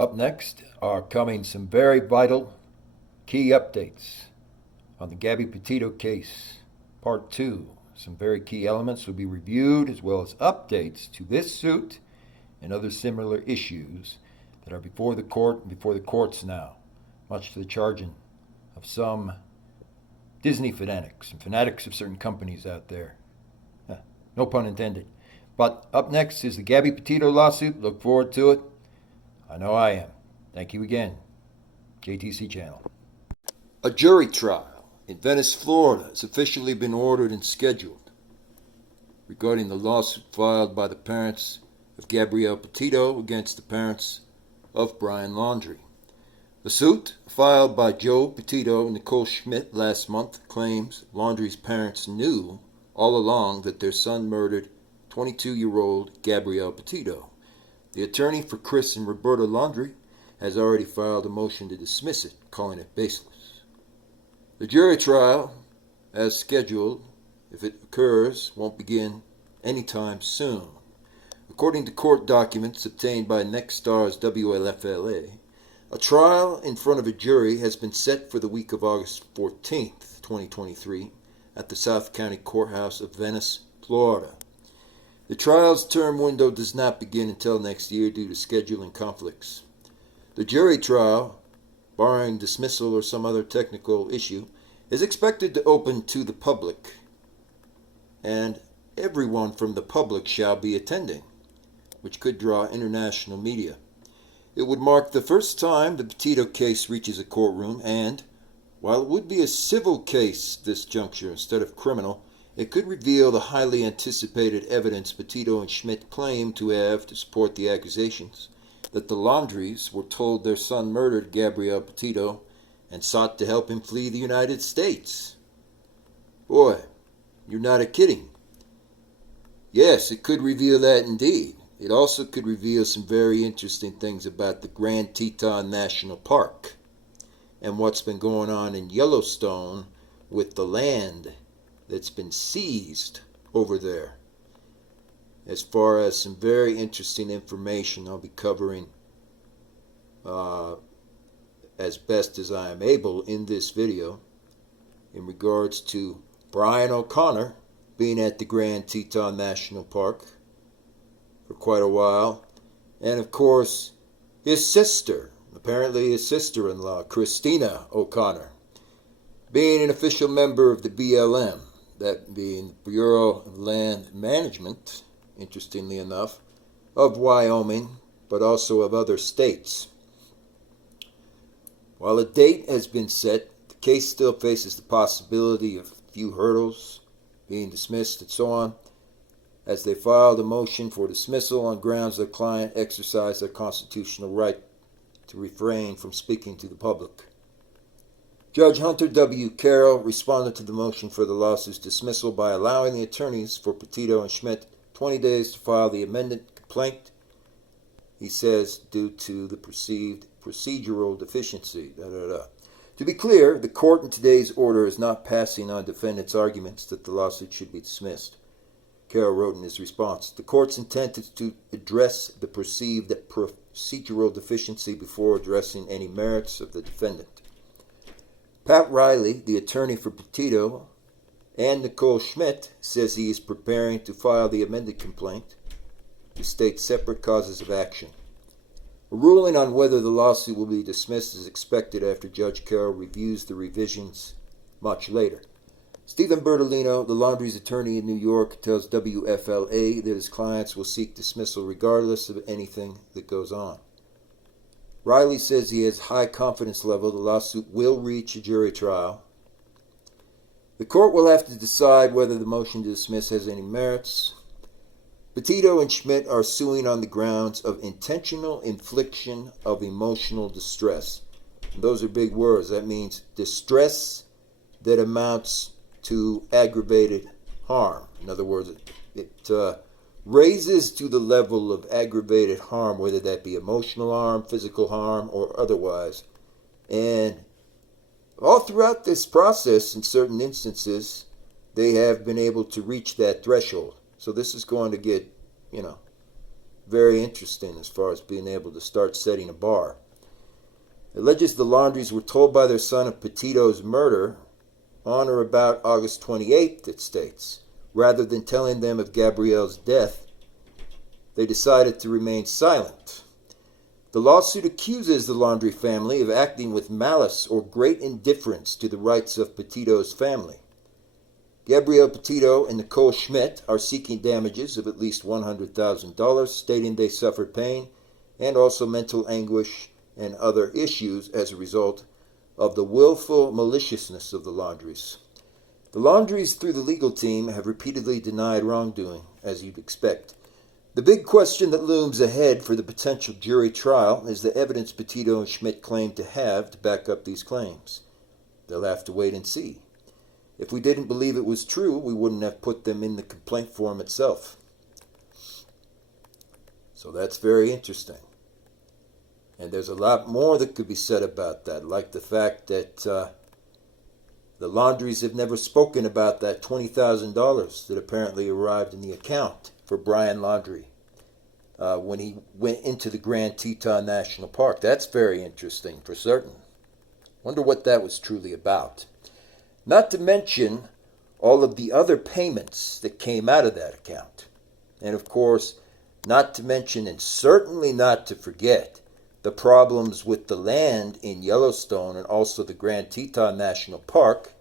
Up next are coming some very vital key updates on the Gabby Petito case. Part 2. Some very key elements will be reviewed, as well as updates to this suit and other similar issues that are before the court and before the courts now, much to the charging of some Disney fanatics and fanatics of certain companies out there. No pun intended. But up next is the Gabby Petito lawsuit. Look forward to it. I know I am. Thank you again, JTC Channel. A jury trial in Venice, Florida has officially been ordered and scheduled regarding the lawsuit filed by the parents of Gabrielle Petito against the parents of Brian Laundrie. The suit, filed by Joe Petito and Nicole Schmidt last month, claims Laundrie's parents knew all along that their son murdered 22-year-old Gabrielle Petito. The attorney for Chris and Roberta Laundrie has already filed a motion to dismiss it, calling it baseless. The jury trial, as scheduled, if it occurs, won't begin anytime soon. According to court documents obtained by Nexstar's WLFLA, a trial in front of a jury has been set for the week of August 14th, 2023, at the South County Courthouse of Venice, Florida. The trial's term window does not begin until next year due to scheduling conflicts. The jury trial, barring dismissal or some other technical issue, is expected to open to the public, and everyone from the public shall be attending, which could draw international media. It would mark the first time the Petito case reaches a courtroom, and, while it would be a civil case this juncture instead of criminal, it could reveal the highly anticipated evidence Petito and Schmidt claim to have to support the accusations that the Laundries were told their son murdered Gabrielle Petito and sought to help him flee the United States. Boy, you're not kidding. Yes, it could reveal that indeed. It also could reveal some very interesting things about the Grand Teton National Park and what's been going on in Yellowstone with the land that's been seized over there. As far as some very interesting information I'll be covering as best as I am able in this video in regards to Brian O'Connor being at the Grand Teton National Park for quite a while, and of course his sister, apparently his sister-in-law, Christina O'Connor, being an official member of the BLM, that being the Bureau of Land Management, interestingly enough, of Wyoming, but also of other states. While a date has been set, the case still faces the possibility of a few hurdles, being dismissed and so on, as they filed a motion for dismissal on grounds their client exercised their constitutional right to refrain from speaking to the public. Judge Hunter W. Carroll responded to the motion for the lawsuit's dismissal by allowing the attorneys for Petito and Schmidt 20 days to file the amended complaint, he says, due to the perceived procedural deficiency. To be clear, the court in today's order is not passing on defendants' arguments that the lawsuit should be dismissed. Carroll wrote in his response, the court's intent is to address the perceived procedural deficiency before addressing any merits of the defendant. Pat Riley, the attorney for Petito, and Nicole Schmidt, says he is preparing to file the amended complaint to state separate causes of action. A ruling on whether the lawsuit will be dismissed is expected after Judge Carroll reviews the revisions much later. Stephen Bertolino, the Laundrie's attorney in New York, tells WFLA that his clients will seek dismissal regardless of anything that goes on. Riley says he has high confidence level the lawsuit will reach a jury trial. The court will have to decide whether the motion to dismiss has any merits. Petito and Schmidt are suing on the grounds of intentional infliction of emotional distress. And those are big words. That means distress that amounts to aggravated harm. In other words, it raises to the level of aggravated harm, whether that be emotional harm, physical harm, or otherwise. And all throughout this process, in certain instances, they have been able to reach that threshold. So this is going to get, very interesting as far as being able to start setting a bar. It alleges the Laundries were told by their son of Petito's murder on or about August 28th, it states. Rather than telling them of Gabrielle's death, they decided to remain silent. The lawsuit accuses the Laundrie family of acting with malice or great indifference to the rights of Petito's family. Gabrielle Petito and Nicole Schmidt are seeking damages of at least $100,000, stating they suffered pain and also mental anguish and other issues as a result of the willful maliciousness of the Laundries. The Laundries, through the legal team, have repeatedly denied wrongdoing, as you'd expect. The big question that looms ahead for the potential jury trial is the evidence Petito and Schmidt claim to have to back up these claims. They'll have to wait and see. If we didn't believe it was true, we wouldn't have put them in the complaint form itself. So that's very interesting. And there's a lot more that could be said about that, like the fact that the Laundries have never spoken about that $20,000 that apparently arrived in the account for Brian Laundrie when he went into the Grand Teton National Park. That's very interesting for certain. Wonder what that was truly about. Not to mention all of the other payments that came out of that account. And of course, not to mention and certainly not to forget the problems with the land in Yellowstone and also the Grand Teton National Park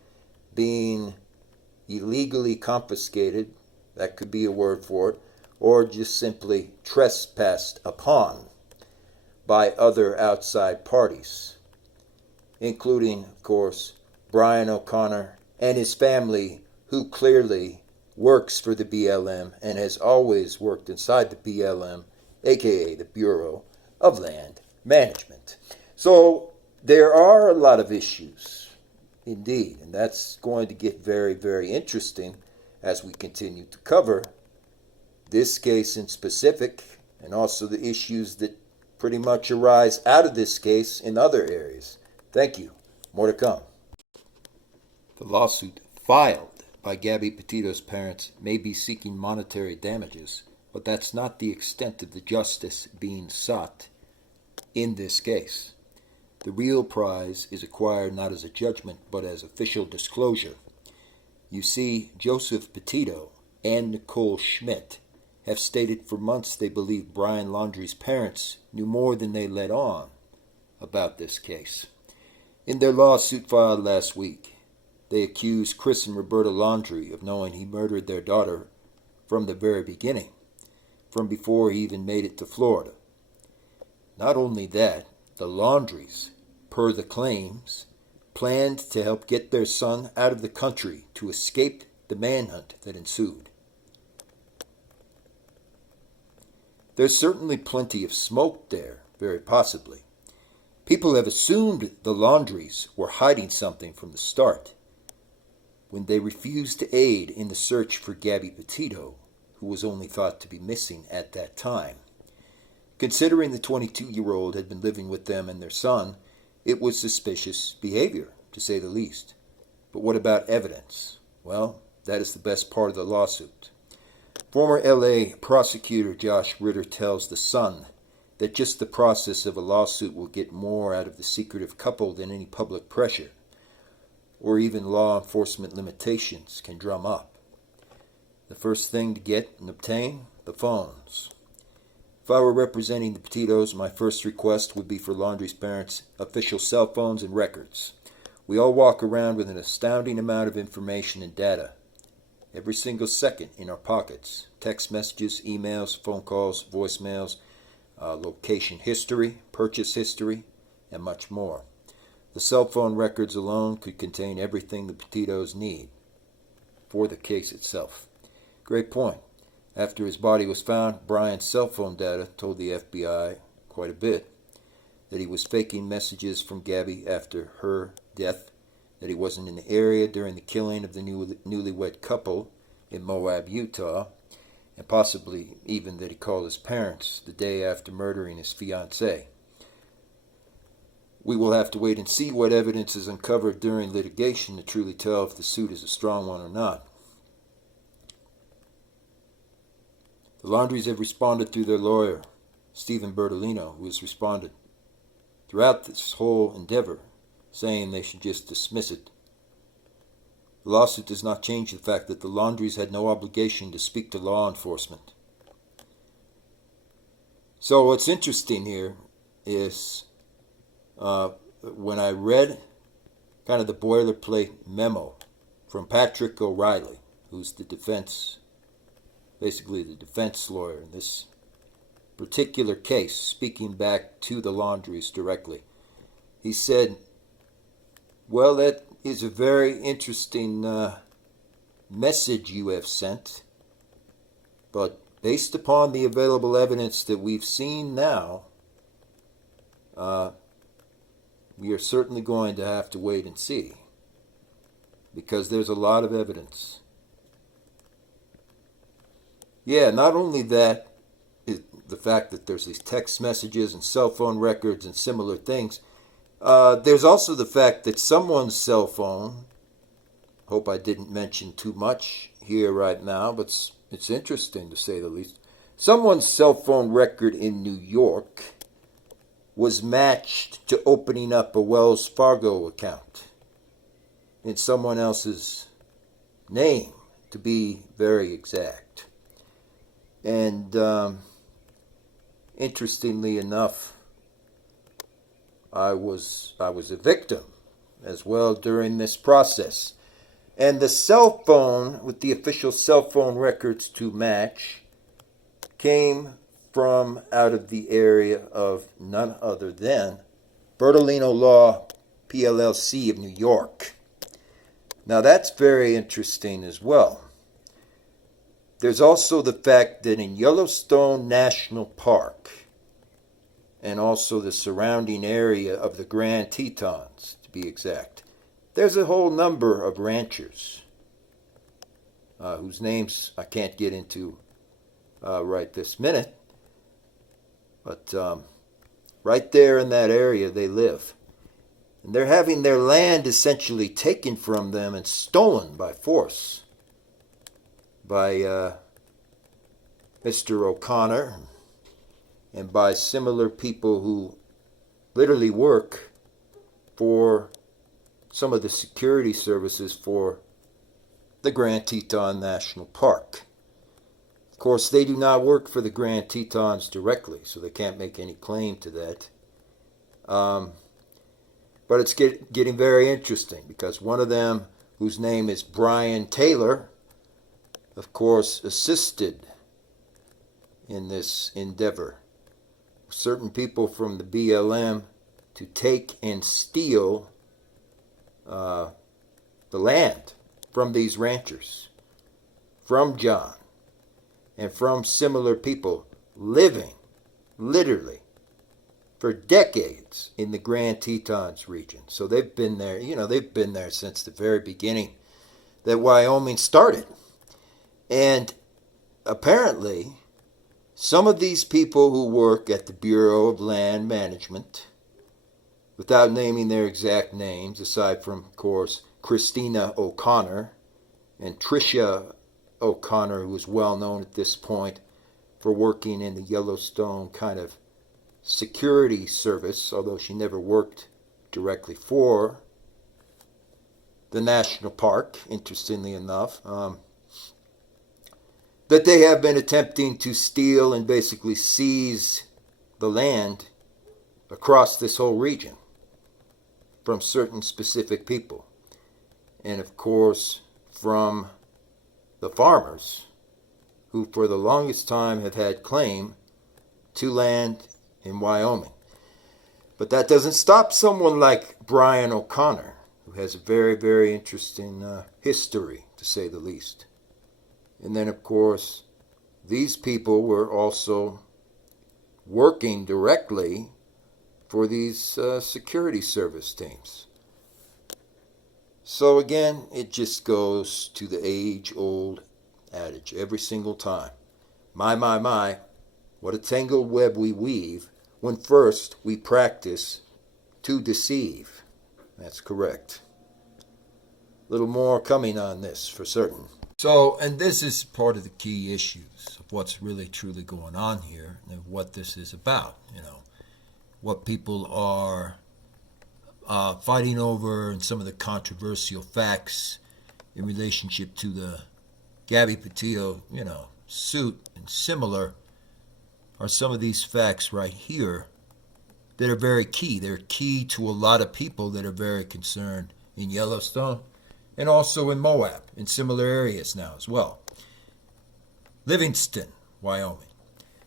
being illegally confiscated, that could be a word for it, or just simply trespassed upon by other outside parties, including, of course, Brian O'Connor and his family, who clearly works for the BLM and has always worked inside the BLM, aka the Bureau of Land Management. So there are a lot of issues, indeed, and that's going to get very, very interesting as we continue to cover this case in specific and also the issues that pretty much arise out of this case in other areas. Thank you. More to come. The lawsuit filed by Gabby Petito's parents may be seeking monetary damages, but that's not the extent of the justice being sought in this case. The real prize is acquired not as a judgment, but as official disclosure. You see, Joseph Petito and Nicole Schmidt have stated for months they believe Brian Laundrie's parents knew more than they let on about this case. In their lawsuit filed last week, they accused Chris and Roberta Laundrie of knowing he murdered their daughter from the very beginning, from before he even made it to Florida. Not only that, the Laundries, per the claims, planned to help get their son out of the country to escape the manhunt that ensued. There's certainly plenty of smoke there, very possibly. People have assumed the Laundries were hiding something from the start when they refused to aid in the search for Gabby Petito, who was only thought to be missing at that time. Considering the 22-year-old had been living with them and their son, it was suspicious behavior, to say the least. But what about evidence? Well, that is the best part of the lawsuit. Former L.A. prosecutor Josh Ritter tells The Sun that just the process of a lawsuit will get more out of the secretive couple than any public pressure or even law enforcement limitations can drum up. The first thing to get and obtain, the phones. If I were representing the Petitos, my first request would be for Laundrie's parents' official cell phones and records. We all walk around with an astounding amount of information and data, every single second in our pockets. Text messages, emails, phone calls, voicemails, location history, purchase history, and much more. The cell phone records alone could contain everything the Petitos need for the case itself. Great point. After his body was found, Brian's cell phone data told the FBI quite a bit that he was faking messages from Gabby after her death, that he wasn't in the area during the killing of the newlywed couple in Moab, Utah, and possibly even that he called his parents the day after murdering his fiancée. We will have to wait and see what evidence is uncovered during litigation to truly tell if the suit is a strong one or not. The Laundries have responded through their lawyer, Stephen Bertolino, who has responded throughout this whole endeavor, saying they should just dismiss it. The lawsuit does not change the fact that the Laundries had no obligation to speak to law enforcement. So what's interesting here is when I read kind of the boilerplate memo from Patrick O'Reilly, who's the defense lawyer in this particular case, speaking back to the Laundries directly. He said, well, that is a very interesting message you have sent, but based upon the available evidence that we've seen now, we are certainly going to have to wait and see, because there's a lot of evidence. Yeah, not only that, the fact that there's these text messages and cell phone records and similar things, there's also the fact that someone's cell phone, hope I didn't mention too much here right now, but it's interesting to say the least, someone's cell phone record in New York was matched to opening up a Wells Fargo account in someone else's name, to be very exact. And interestingly enough, I was a victim as well during this process. And the cell phone, with the official cell phone records to match, came from out of the area of none other than Bertolino Law PLLC of New York. Now that's very interesting as well. There's also the fact that in Yellowstone National Park, and also the surrounding area of the Grand Tetons, to be exact, there's a whole number of ranchers whose names I can't get into right this minute, but right there in that area they live. And they're having their land essentially taken from them and stolen by force by Mr. O'Connor and by similar people who literally work for some of the security services for the Grand Teton National Park. Of course, they do not work for the Grand Tetons directly, so they can't make any claim to that. But it's getting very interesting, because one of them, whose name is Brian Taylor, of course, assisted in this endeavor. Certain people from the BLM to take and steal the land from these ranchers, from John, and from similar people living literally for decades in the Grand Tetons region. So they've been there, they've been there since the very beginning that Wyoming started. And apparently, some of these people who work at the Bureau of Land Management, without naming their exact names, aside from, of course, Christina O'Connor and Tricia O'Connor, who is well known at this point for working in the Yellowstone kind of security service, although she never worked directly for the national park, interestingly enough, that they have been attempting to steal and basically seize the land across this whole region from certain specific people. And of course, from the farmers, who for the longest time have had claim to land in Wyoming. But that doesn't stop someone like Brian O'Connor, who has a very, very interesting history, to say the least. And then, of course, these people were also working directly for these security service teams. So again, it just goes to the age-old adage every single time. My, what a tangled web we weave when first we practice to deceive. That's correct. A little more coming on this for certain. So, and this is part of the key issues of what's really truly going on here and what this is about, what people are fighting over and some of the controversial facts in relationship to the Gabby Petito, suit and similar are some of these facts right here that are very key. They're key to a lot of people that are very concerned in Yellowstone and also in Moab, in similar areas now as well. Livingston, Wyoming.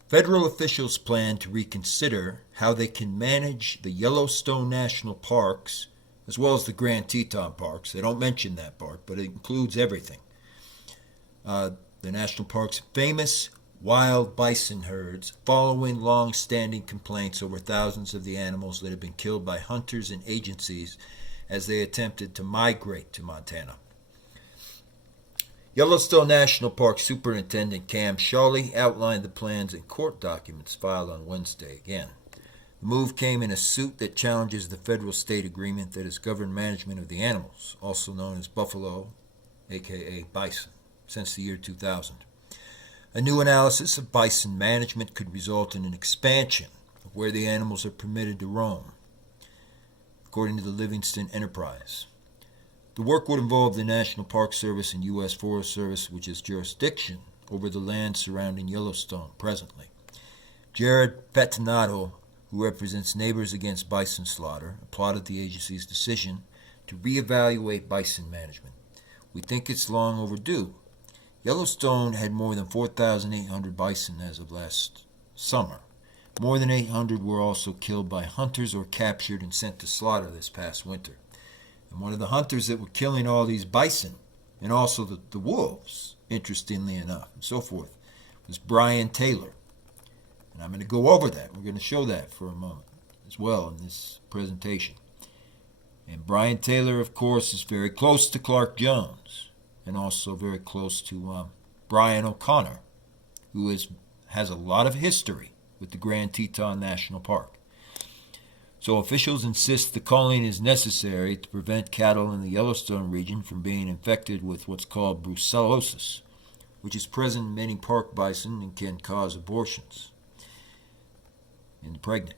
Federal officials plan to reconsider how they can manage the Yellowstone National Parks as well as the Grand Teton Parks. They don't mention that part, but it includes everything. The national park's famous wild bison herds, following long-standing complaints over thousands of the animals that have been killed by hunters and agencies as they attempted to migrate to Montana. Yellowstone National Park Superintendent Cam Shawley outlined the plans in court documents filed on Wednesday again. The move came in a suit that challenges the federal-state agreement that has governed management of the animals, also known as buffalo, aka bison, since the year 2000. A new analysis of bison management could result in an expansion of where the animals are permitted to roam, according to the Livingston Enterprise. The work would involve the National Park Service and U.S. Forest Service, which has jurisdiction over the land surrounding Yellowstone presently. Jared Pettinato, who represents Neighbors Against Bison Slaughter, applauded the agency's decision to reevaluate bison management. We think it's long overdue. Yellowstone had more than 4,800 bison as of last summer. More than 800 were also killed by hunters or captured and sent to slaughter this past winter. And one of the hunters that were killing all these bison, and also the wolves, interestingly enough, and so forth, was Brian Taylor. And I'm going to go over that. We're going to show that for a moment as well in this presentation. And Brian Taylor, of course, is very close to Clark Jones, and also very close to Brian O'Connor, who has a lot of history with the Grand Teton National Park. So officials insist the culling is necessary to prevent cattle in the Yellowstone region from being infected with what's called brucellosis, which is present in many park bison and can cause abortions in the pregnant.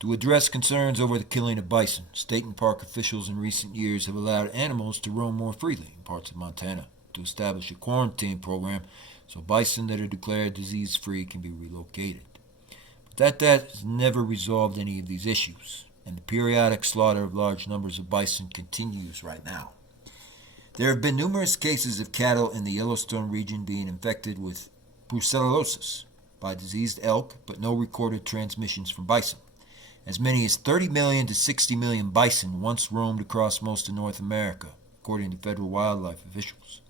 To address concerns over the killing of bison, state and park officials in recent years have allowed animals to roam more freely in parts of Montana to establish a quarantine program so bison that are declared disease-free can be relocated. But that has never resolved any of these issues, and the periodic slaughter of large numbers of bison continues right now. There have been numerous cases of cattle in the Yellowstone region being infected with brucellosis by diseased elk, but no recorded transmissions from bison. As many as 30 million to 60 million bison once roamed across most of North America, according to federal wildlife officials.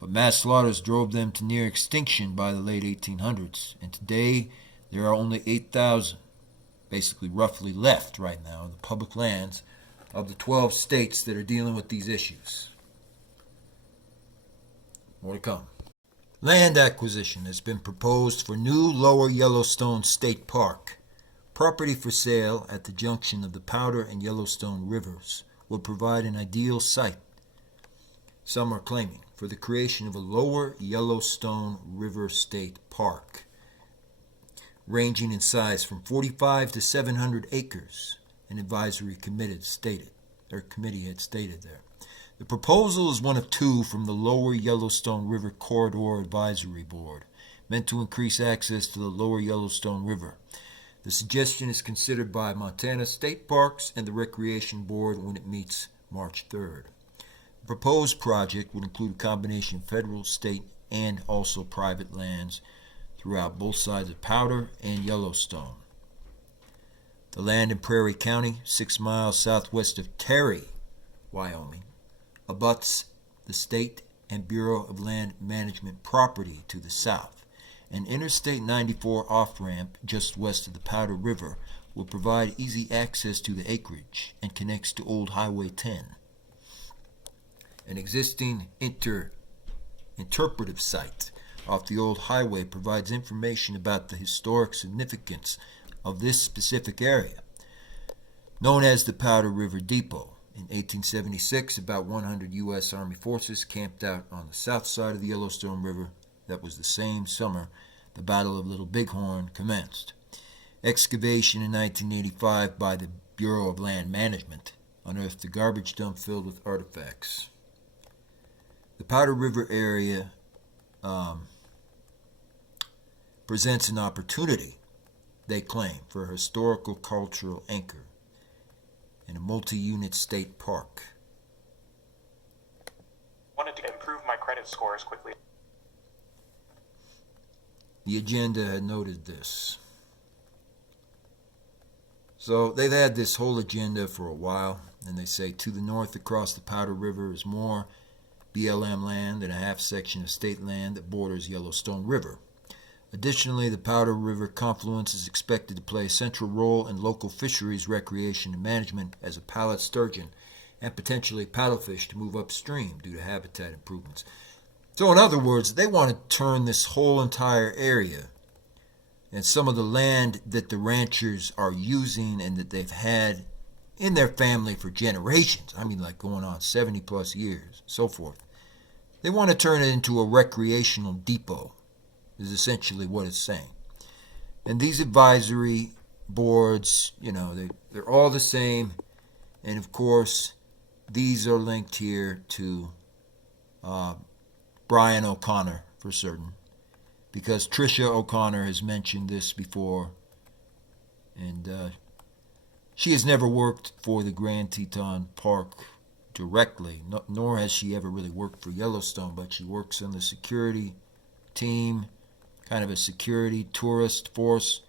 But mass slaughters drove them to near extinction by the late 1800s, and today there are only 8,000, basically roughly, left right now in the public lands of the 12 states that are dealing with these issues. More to come. Land acquisition has been proposed for new Lower Yellowstone State Park. Property for sale at the junction of the Powder and Yellowstone rivers would provide an ideal site, some are claiming, for the creation of a Lower Yellowstone River State Park, ranging in size from 45 to 700 acres, an advisory committee had stated there. The proposal is one of two from the Lower Yellowstone River Corridor Advisory Board, meant to increase access to the Lower Yellowstone River. The suggestion is considered by Montana State Parks and the Recreation Board when it meets March 3rd. The proposed project would include a combination of federal, state, and also private lands throughout both sides of Powder and Yellowstone. The land in Prairie County, 6 miles southwest of Terry, Wyoming, abuts the State and Bureau of Land Management property to the south. An Interstate 94 off-ramp just west of the Powder River will provide easy access to the acreage and connects to Old Highway 10. An existing interpretive site off the old highway provides information about the historic significance of this specific area, known as the Powder River Depot, In 1876, about 100 U.S. Army forces camped out on the south side of the Yellowstone River. That was the same summer the Battle of Little Bighorn commenced. Excavation in 1985 by the Bureau of Land Management unearthed a garbage dump filled with artifacts. The Powder River area presents an opportunity, they claim, for a historical cultural anchor in a multi-unit state park. Wanted to improve my credit scores quickly. The agenda had noted this. So they've had this whole agenda for a while, and they say to the north across the Powder River is more BLM land and a half section of state land that borders Yellowstone River. Additionally, the Powder River confluence is expected to play a central role in local fisheries recreation and management as a pallet sturgeon and potentially paddlefish to move upstream due to habitat improvements. So in other words, they want to turn this whole entire area and some of the land that the ranchers are using and that they've had in their family for generations, I mean like going on 70 plus years, so forth. They want to turn it into a recreational depot, is essentially what it's saying. And these advisory boards, they're all the same. And of course, these are linked here to Brian O'Connor for certain, because Tricia O'Connor has mentioned this before, and she has never worked for the Grand Teton Park directly, nor has she ever really worked for Yellowstone, but she works on the security team, kind of a security tourist force,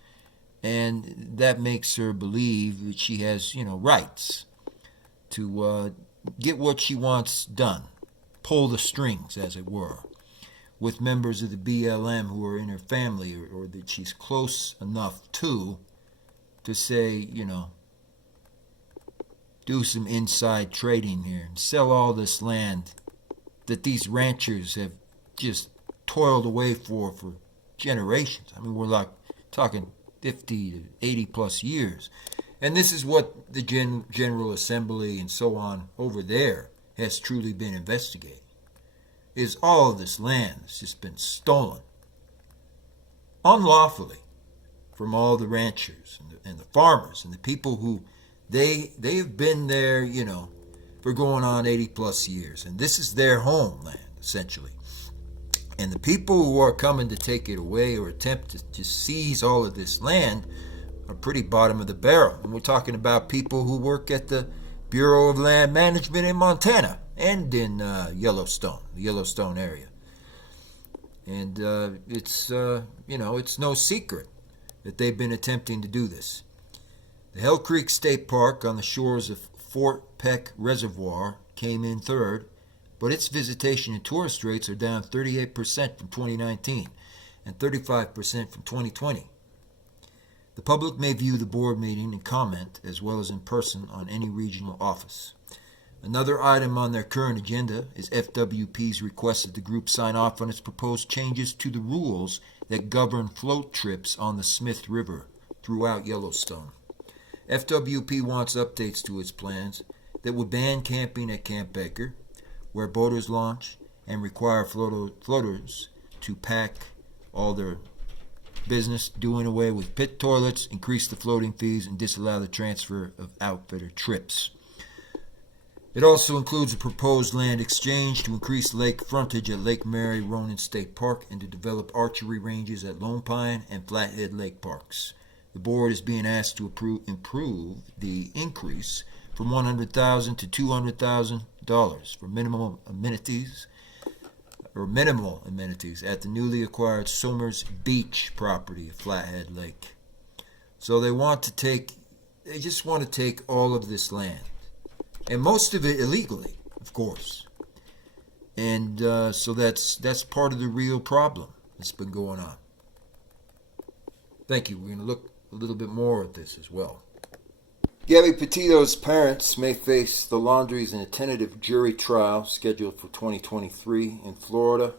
and that makes her believe that she has, rights to get what she wants done, pull the strings, as it were, with members of the BLM who are in her family or that she's close enough to say, do some inside trading here and sell all this land that these ranchers have just toiled away for generations. I mean, we're like talking 50 to 80 plus years. And this is what the General Assembly and so on over there has truly been investigating, is all of this land that's just been stolen unlawfully from all the ranchers and the farmers and the people who they have been there, for going on 80 plus years. And this is their homeland, essentially. And the people who are coming to take it away or attempt to seize all of this land are pretty bottom of the barrel. And we're talking about people who work at the Bureau of Land Management in Montana and in Yellowstone, the Yellowstone area. And it's no secret that they've been attempting to do this. The Hell Creek State Park on the shores of Fort Peck Reservoir came in third, but its visitation and tourist rates are down 38% from 2019 and 35% from 2020. The public may view the board meeting and comment as well as in person on any regional office. Another item on their current agenda is FWP's request that the group sign off on its proposed changes to the rules that govern float trips on the Smith River throughout Yellowstone. FWP wants updates to its plans that would ban camping at Camp Baker, where boaters launch, and require floaters to pack all their business, doing away with pit toilets, increase the floating fees, and disallow the transfer of outfitter trips. It also includes a proposed land exchange to increase lake frontage at Lake Mary Ronan State Park and to develop archery ranges at Lone Pine and Flathead Lake Parks. The board is being asked to improve the increase from $100,000 to $200,000 for minimal amenities at the newly acquired Somers Beach property of Flathead Lake. So they just want to take all of this land, and most of it illegally, of course. And so that's part of the real problem that's been going on. Thank you. We're going to look a little bit more at this as well. Gabby Petito's parents may face the Laundries in a tentative jury trial scheduled for 2023 in Florida.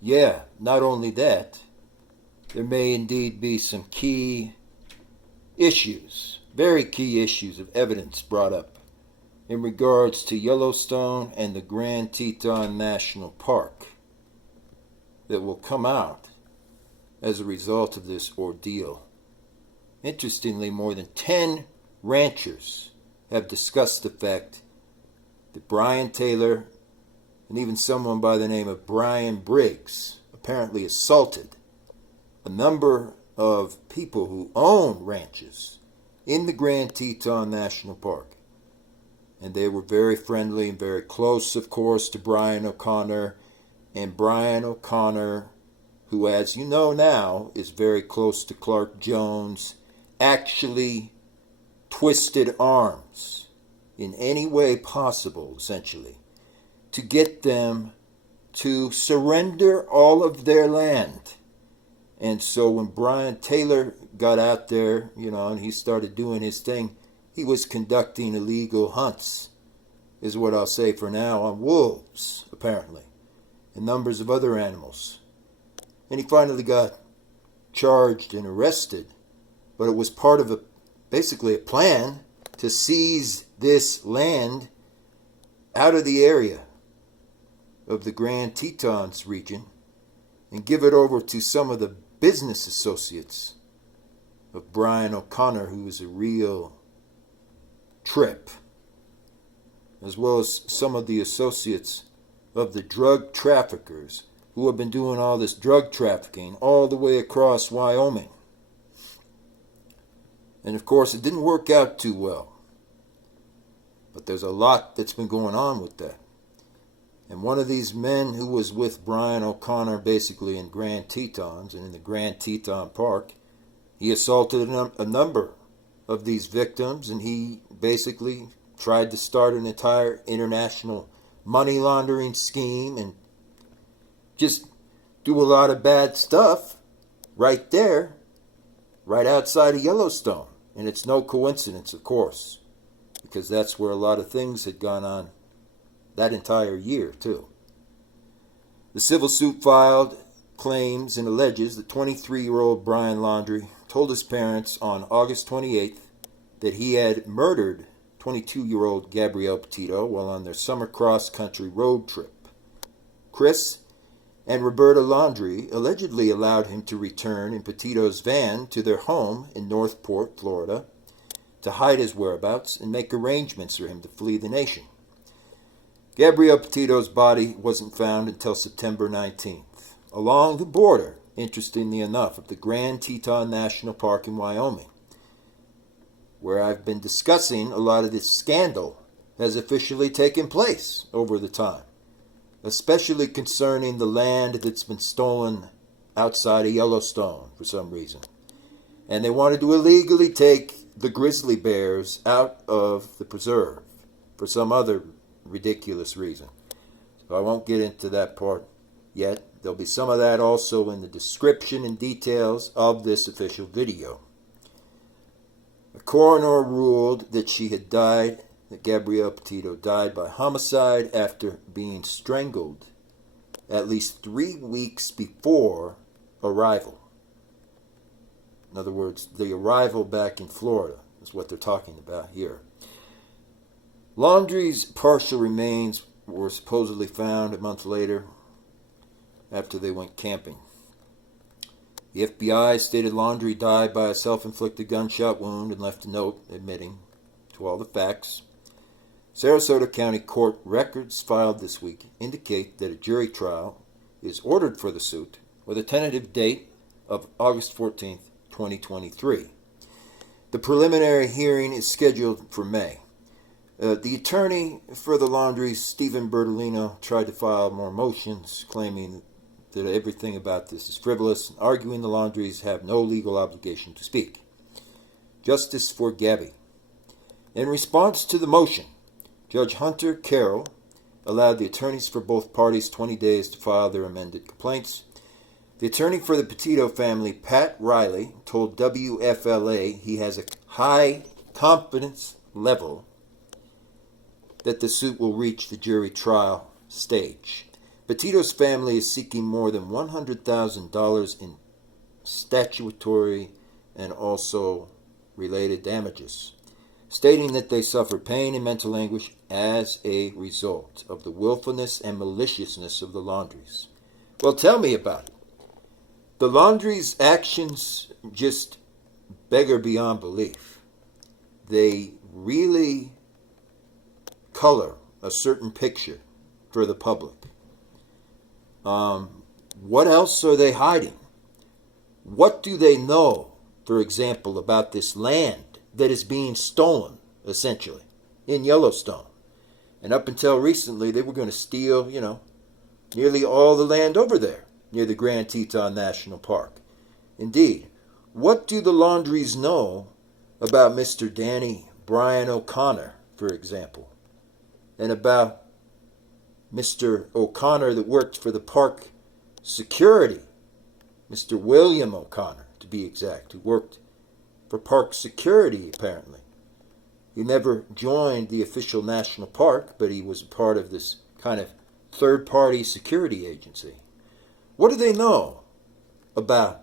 Yeah, not only that, there may indeed be some key issues, very key issues of evidence brought up in regards to Yellowstone and the Grand Teton National Park that will come out as a result of this ordeal. Interestingly, more than 10 ranchers have discussed the fact that Brian Taylor and even someone by the name of Brian Briggs apparently assaulted a number of people who own ranches in the Grand Teton National Park. And they were very friendly and very close, of course, to Brian O'Connor. And Brian O'Connor, who, as you know now, is very close to Clark Jones, actually twisted arms in any way possible, essentially, to get them to surrender all of their land. And so when Brian Taylor got out there, and he started doing his thing, he was conducting illegal hunts, is what I'll say for now, on wolves, apparently, and numbers of other animals. And he finally got charged and arrested, but it was part of basically a plan to seize this land out of the area of the Grand Tetons region and give it over to some of the business associates of Brian O'Connor, who was a real trip, as well as some of the associates of the drug traffickers who have been doing all this drug trafficking all the way across Wyoming. And of course, it didn't work out too well. But there's a lot that's been going on with that. And one of these men who was with Brian O'Connor basically in Grand Tetons and in the Grand Teton Park, he assaulted a number of these victims, and he basically tried to start an entire international money laundering scheme and just do a lot of bad stuff right there, right outside of Yellowstone. And it's no coincidence, of course, because that's where a lot of things had gone on that entire year, too. The civil suit filed claims and alleges that 23-year-old Brian Laundrie told his parents on August 28th that he had murdered 22-year-old Gabrielle Petito while on their summer cross-country road trip. Chris and Roberta Laundrie allegedly allowed him to return in Petito's van to their home in Northport, Florida, to hide his whereabouts and make arrangements for him to flee the nation. Gabrielle Petito's body wasn't found until September 19th, along the border, interestingly enough, of the Grand Teton National Park in Wyoming, where I've been discussing a lot of this scandal has officially taken place over the time, especially concerning the land that's been stolen outside of Yellowstone for some reason. And they wanted to illegally take the grizzly bears out of the preserve for some other ridiculous reason. So I won't get into that part yet. There'll be some of that also in the description and details of this official video. The coroner ruled that that Gabrielle Petito died by homicide after being strangled at least 3 weeks before arrival. In other words, the arrival back in Florida is what they're talking about here. Laundrie's partial remains were supposedly found a month later after they went camping. The FBI stated Laundrie died by a self-inflicted gunshot wound and left a note admitting to all the facts. Sarasota County Court records filed this week indicate that a jury trial is ordered for the suit with a tentative date of August 14th, 2023. The preliminary hearing is scheduled for May. The attorney for the Laundries, Stephen Bertolino, tried to file more motions claiming that everything about this is frivolous and arguing the Laundries have no legal obligation to speak. Justice for Gabby. In response to the motion, Judge Hunter Carroll allowed the attorneys for both parties 20 days to file their amended complaints. The attorney for the Petito family, Pat Riley, told WFLA he has a high confidence level that the suit will reach the jury trial stage. Petito's family is seeking more than $100,000 in statutory and also related damages. stating that they suffered pain and mental anguish as a result of the willfulness and maliciousness of the Laundries. Well, tell me about it. The Laundries' actions just beggar beyond belief. They really color a certain picture for the public. What else are they hiding? What do they know, for example, about this land that is being stolen, essentially, in Yellowstone? And up until recently, they were going to steal, nearly all the land over there near the Grand Teton National Park. Indeed, what do the Laundries know about Mr. Danny Brian O'Connor, for example, and about Mr. O'Connor that worked for the park security, Mr. William O'Connor, to be exact, who worked for park security, apparently. He never joined the official national park, but he was a part of this kind of third-party security agency. What do they know about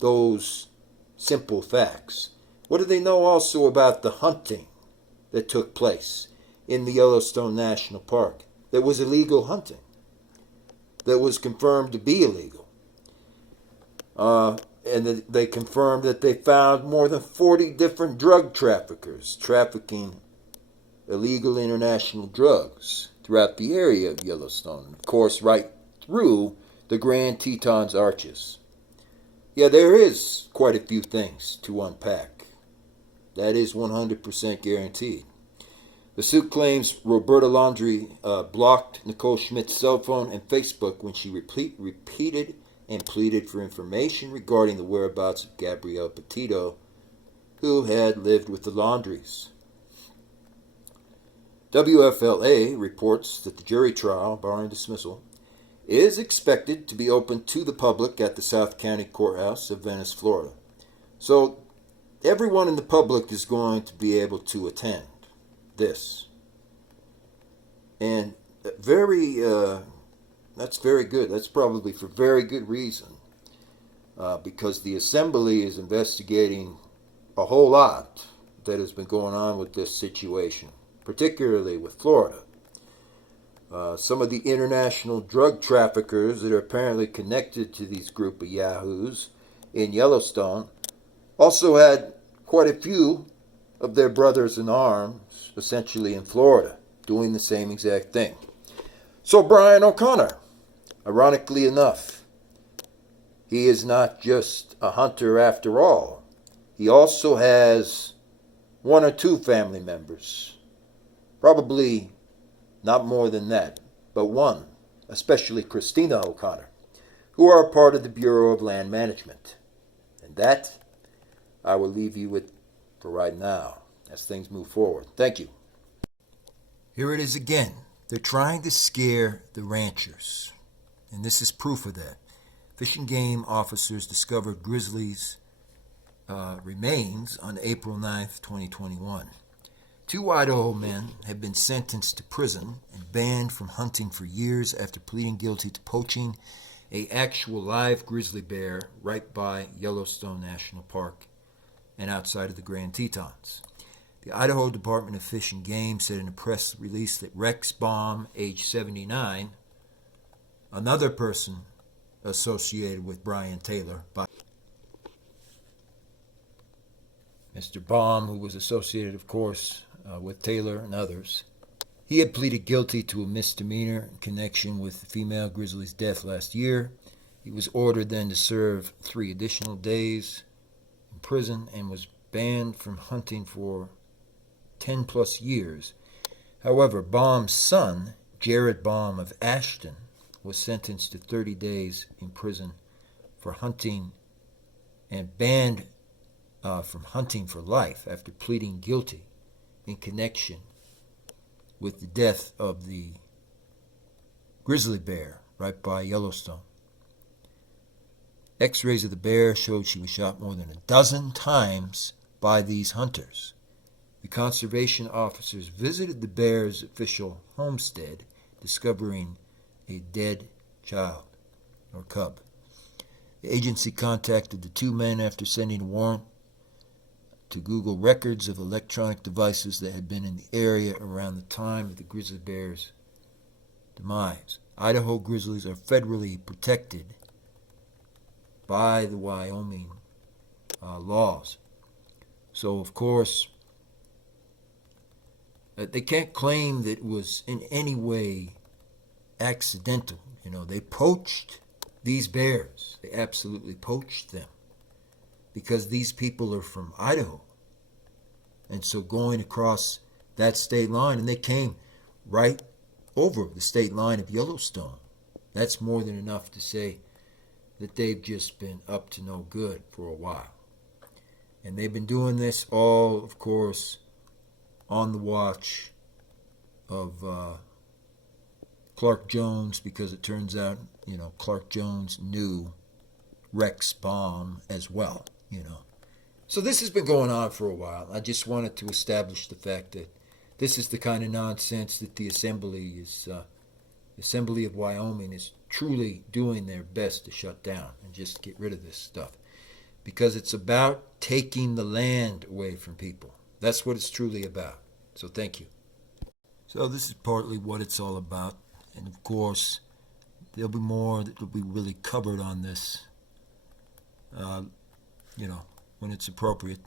those simple facts? What do they know also about the hunting that took place in the Yellowstone National Park that was illegal hunting, that was confirmed to be illegal? And they confirmed that they found more than 40 different drug traffickers trafficking illegal international drugs throughout the area of Yellowstone, of course, right through the Grand Teton's arches. Yeah, there is quite a few things to unpack. That is 100% guaranteed. The suit claims Roberta Laundrie blocked Nicole Schmidt's cell phone and Facebook when she repeated and pleaded for information regarding the whereabouts of Gabby Petito, who had lived with the Laundries. WFLA reports that the jury trial, barring dismissal, is expected to be open to the public at the South County Courthouse of Venice, Florida. So everyone in the public is going to be able to attend this. And that's very good. That's probably for very good reason. Because the Assembly is investigating a whole lot that has been going on with this situation, particularly with Florida. Some of the international drug traffickers that are apparently connected to these group of yahoos in Yellowstone also had quite a few of their brothers in arms, essentially in Florida, doing the same exact thing. So Brian O'Connor, ironically enough, he is not just a hunter after all. He also has one or two family members, probably not more than that, but one, especially Christina O'Connor, who are a part of the Bureau of Land Management. And that I will leave you with for right now as things move forward. Thank you. Here it is again. They're trying to scare the ranchers, and this is proof of that. Fish and Game officers discovered Grizzly's remains on April 9th, 2021. 2 Idaho men have been sentenced to prison and banned from hunting for years after pleading guilty to poaching an actual live grizzly bear right by Yellowstone National Park and outside of the Grand Tetons. The Idaho Department of Fish and Game said in a press release that Rex Baum, age 79, another person associated with Brian Taylor, Mr. Baum, who was associated, of course, with Taylor and others, he had pleaded guilty to a misdemeanor in connection with the female grizzly's death last year. He was ordered then to serve 3 additional days in prison and was banned from hunting for 10 plus years. However, Baum's son, Jared Baum of Ashton, was sentenced to 30 days in prison for hunting and banned from hunting for life after pleading guilty in connection with the death of the grizzly bear right by Yellowstone. X-rays of the bear showed she was shot more than 12 times by these hunters. The conservation officers visited the bear's official homestead, discovering a dead child or cub. The agency contacted the 2 men after sending a warrant to Google records of electronic devices that had been in the area around the time of the grizzly bear's demise. Idaho grizzlies are federally protected by the Wyoming laws. So, of course, they can't claim that it was in any way accidental. They poached these bears. They absolutely poached them because these people are from Idaho. And so going across that state line, and they came right over the state line of Yellowstone. That's more than enough to say that they've just been up to no good for a while. And they've been doing this all, of course, on the watch of Clark Jones, because it turns out, Clark Jones knew Rex Baum as well, So this has been going on for a while. I just wanted to establish the fact that this is the kind of nonsense that the Assembly of Wyoming is truly doing their best to shut down and just get rid of this stuff. Because it's about taking the land away from people. That's what it's truly about. So thank you. So this is partly what it's all about. And of course, there'll be more that will be really covered on this, when it's appropriate.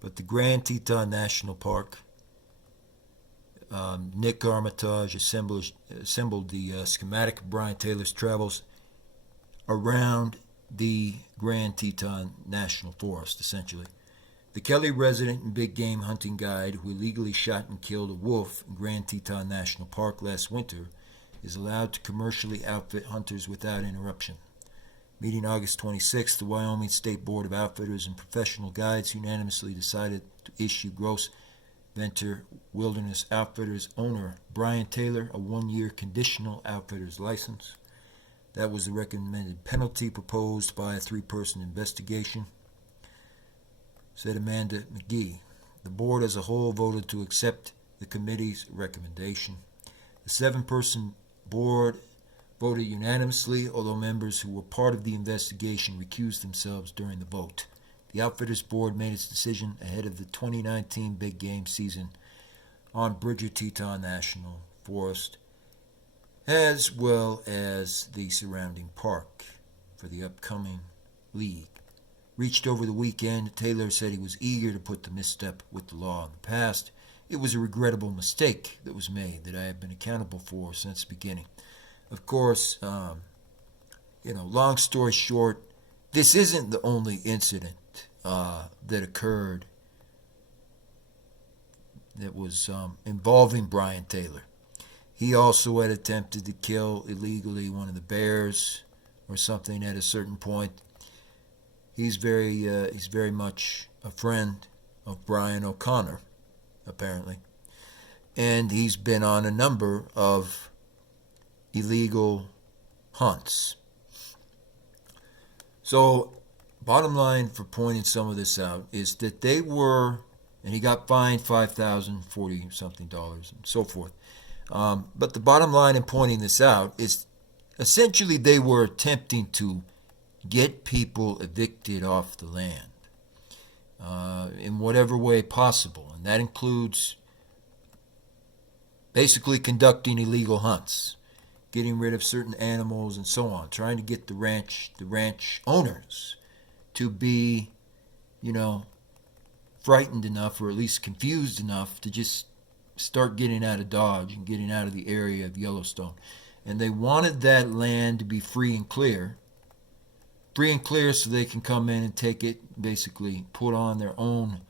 But the Grand Teton National Park, Nick Armitage assembled the schematic of Brian Taylor's travels around the Grand Teton National Forest, essentially. The Kelly resident and big game hunting guide who illegally shot and killed a wolf in Grand Teton National Park last winter is allowed to commercially outfit hunters without interruption. Meeting August 26th, the Wyoming State Board of Outfitters and Professional Guides unanimously decided to issue Gross Venture Wilderness Outfitters owner Brian Taylor a 1-year conditional outfitter's license. That was the recommended penalty proposed by a 3-person investigation, said Amanda McGee. The board as a whole voted to accept the committee's recommendation. The 7-person board voted unanimously, although members who were part of the investigation recused themselves during the vote. The Outfitters Board made its decision ahead of the 2019 big game season on Bridger Teton National Forest, as well as the surrounding park for the upcoming league. Reached over the weekend, Taylor said he was eager to put the misstep with the law in the past. It was a regrettable mistake that was made that I have been accountable for since the beginning. Of course, long story short, this isn't the only incident that occurred that was involving Brian Taylor. He also had attempted to kill illegally one of the bears or something at a certain point. He's very much a friend of Brian O'Connor, apparently. And he's been on a number of illegal hunts. So, bottom line for pointing some of this out is that they were, and he got fined $5,000, $40-something, and so forth. But the bottom line in pointing this out is essentially they were attempting to get people evicted off the land in whatever way possible. And that includes basically conducting illegal hunts, getting rid of certain animals and so on, trying to get the ranch owners to be, frightened enough or at least confused enough to just start getting out of Dodge and getting out of the area of Yellowstone. And they wanted that land to be free and clear so they can come in and take it, basically put on their own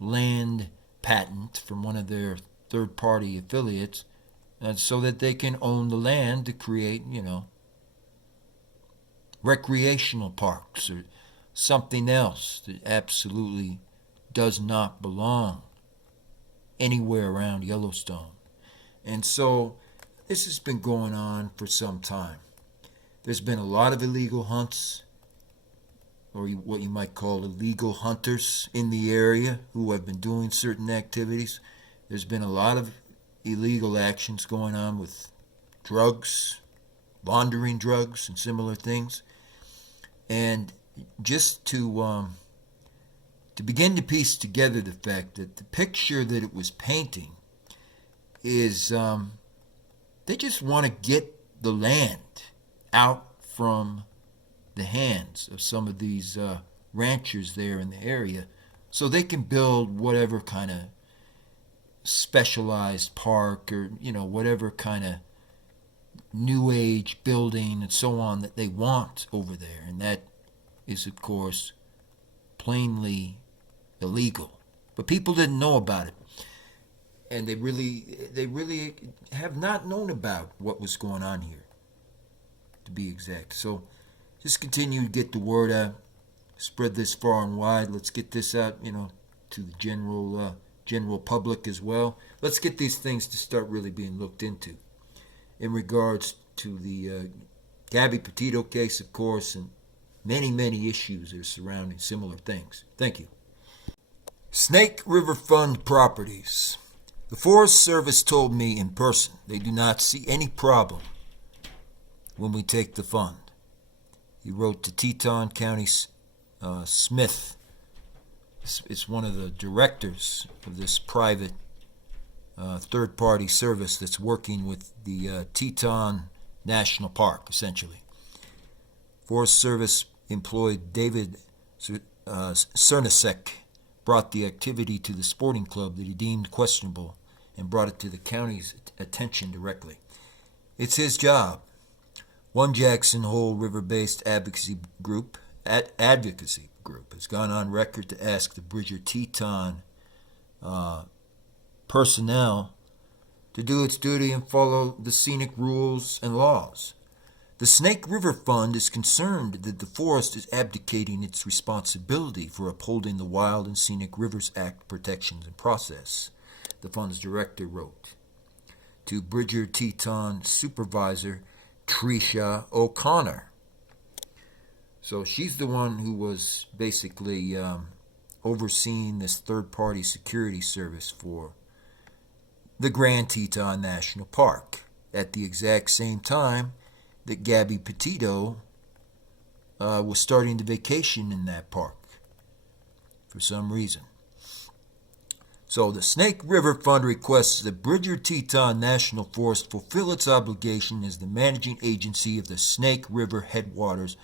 land patent from one of their third-party affiliates, so that they can own the land to create, recreational parks or something else that absolutely does not belong anywhere around Yellowstone. And so this has been going on for some time. There's been a lot of illegal hunts, or what you might call illegal hunters in the area who have been doing certain activities. There's been a lot of illegal actions going on with drugs, laundering drugs, and similar things. And just to to begin to piece together the fact that the picture that it was painting is they just want to get the land out from the hands of some of these ranchers there in the area so they can build whatever kind of specialized park or, whatever kind of new age building and so on that they want over there. And that is, of course, plainly illegal. But people didn't know about it. And they really have not known about what was going on here, to be exact. So just continue to get the word out, spread this far and wide. Let's get this out, to the general public as well. Let's get these things to start really being looked into. In regards to the Gabby Petito case, of course, and many, many issues that are surrounding similar things. Thank you. Snake River Fund Properties. The Forest Service told me in person they do not see any problem when we take the fund. He wrote to Teton County Smith. It's one of the directors of this private third-party service that's working with the Teton National Park, essentially. Forest Service employed David Cernasek brought the activity to the sporting club that he deemed questionable and brought it to the county's attention directly. It's his job. One Jackson Hole River-based advocacy group has gone on record to ask the Bridger Teton personnel to do its duty and follow the scenic rules and laws. The Snake River Fund is concerned that the forest is abdicating its responsibility for upholding the Wild and Scenic Rivers Act protections and process, the fund's director wrote to Bridger Teton supervisor Tricia O'Connor. So she's the one who was basically overseeing this third-party security service for the Grand Teton National Park at the exact same time that Gabby Petito was starting to vacation in that park for some reason. So the Snake River Fund requests that Bridger Teton National Forest fulfill its obligation as the managing agency of the Snake River Headwaters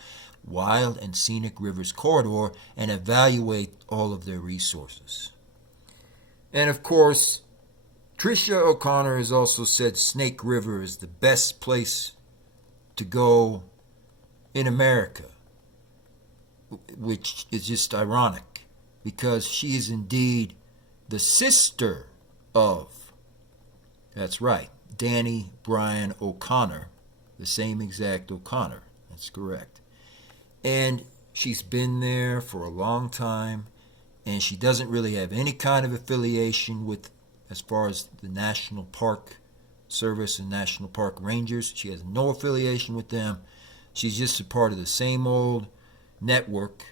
Wild and Scenic Rivers Corridor and evaluate all of their resources. And of course, Tricia O'Connor has also said Snake River is the best place to go in America, which is just ironic because she is indeed the sister of, that's right, Danny Bryan O'Connor, the same exact O'Connor, that's correct. And she's been there for a long time, and she doesn't really have any kind of affiliation with, as far as the National Park Service and National Park Rangers. She has no affiliation with them. She's just a part of the same old network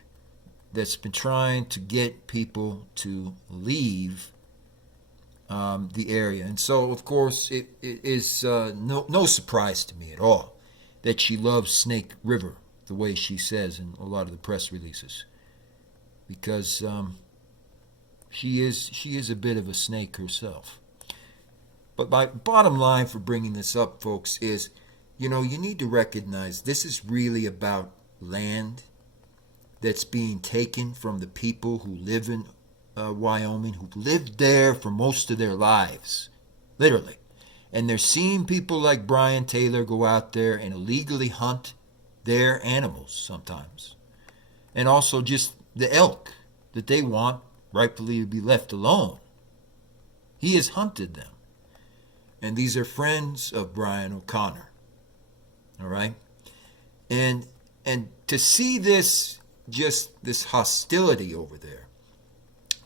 that's been trying to get people to leave the area. And so, of course, it is no surprise to me at all that she loves Snake River the way she says in a lot of the press releases, because she is a bit of a snake herself. But my bottom line for bringing this up, folks, is, you need to recognize this is really about land that's being taken from the people who live in Wyoming, who've lived there for most of their lives, literally. And they're seeing people like Brian Taylor go out there and illegally hunt their animals sometimes. And also just the elk that they want rightfully to be left alone. He has hunted them. And these are friends of Brian O'Connor. All right? And to see this, just this hostility over there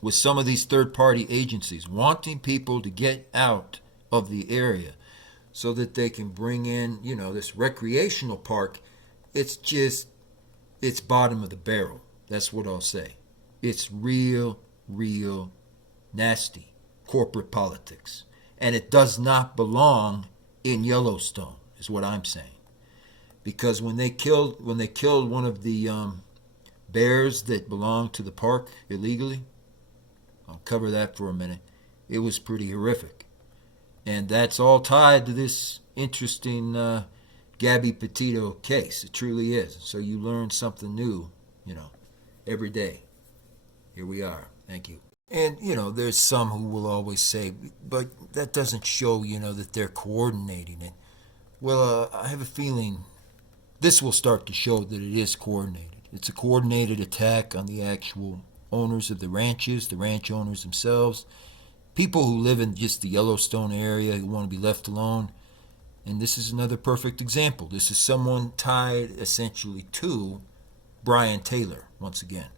with some of these third-party agencies wanting people to get out of the area so that they can bring in, this recreational park, it's bottom of the barrel. That's what I'll say. It's real nasty corporate politics. And it does not belong in Yellowstone, is what I'm saying. Because when they killed one of the bears that belong to the park illegally. I'll cover that for a minute. It was pretty horrific. And that's all tied to this interesting Gabby Petito case. It truly is. So you learn something new, every day. Here we are. Thank you. And, there's some who will always say, but that doesn't show, that they're coordinating it. Well, I have a feeling this will start to show that it is coordinated. It's a coordinated attack on the actual owners of the ranches, the ranch owners themselves, people who live in just the Yellowstone area who want to be left alone. And this is another perfect example. This is someone tied essentially to Brian Taylor, once again.